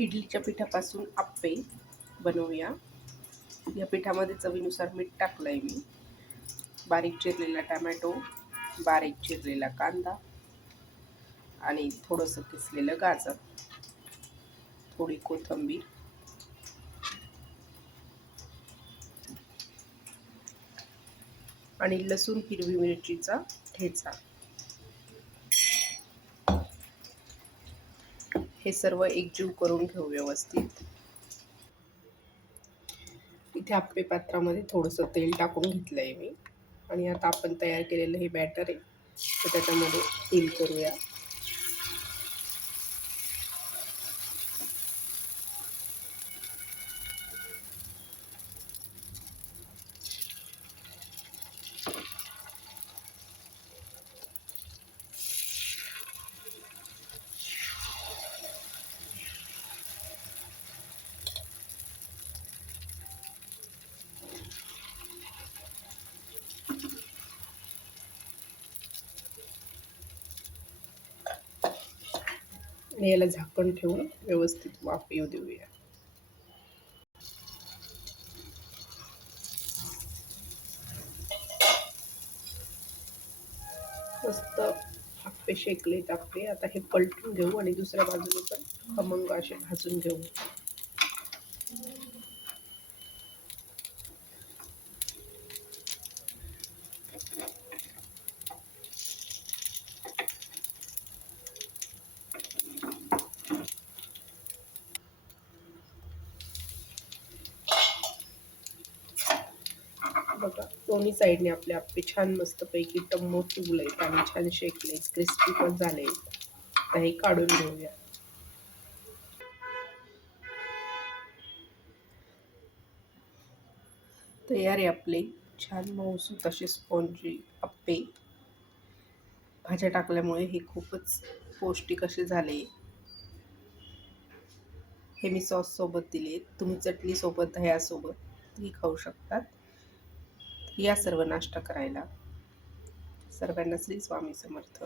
इडलीच्या पिठापासून आप्पे बनवूया. या पिठामध्ये चवीनुसार मीठ टाकलंय मी, बारीक चिरलेला टोमॅटो, बारीक चिरलेला कांदा आणि थोडंसं किसलेलं गाजर, थोडी कोथिंबीर आणि लसूण हिरवी मिरचीचा ठेचा. हे सर्व एकजीव करून घेऊ व्यवस्थित. इथे आप्पे पात्रामध्ये थोडंसं तेल टाकून घेतलंय मी आणि आता आपण तयार केलेलं हे बॅटर आहे ते त्याच्यामध्ये फिल करूया. आणि याला झाकण ठेवून व्यवस्थित वाफ येऊ देऊया. मस्त आप्पे शेकलेत आपले. आता हे पलटून घेऊ आणि दुसऱ्या बाजूने पण खमंग असे भाजून घेऊ. बघा, दोन्ही साईडने आपले आप्पे छान मस्तपैकी टम्म फुगलेत आणि छान शेकलेत, क्रिस्पी पण झाले. आता हे काढून घेऊया. तयार आहे आपले छान मऊसूत असे स्पॉन्जी आप्पे. भाज्या टाकल्यामुळे हे खूपच पौष्टिक असे झाले. हे मी सॉस सोबत दिले. तुम्ही चटणी सोबत, दह्यासोबतही खाऊ शकतात. या सर्व नाश्ता करायला. सर्वांना श्री स्वामी समर्थ.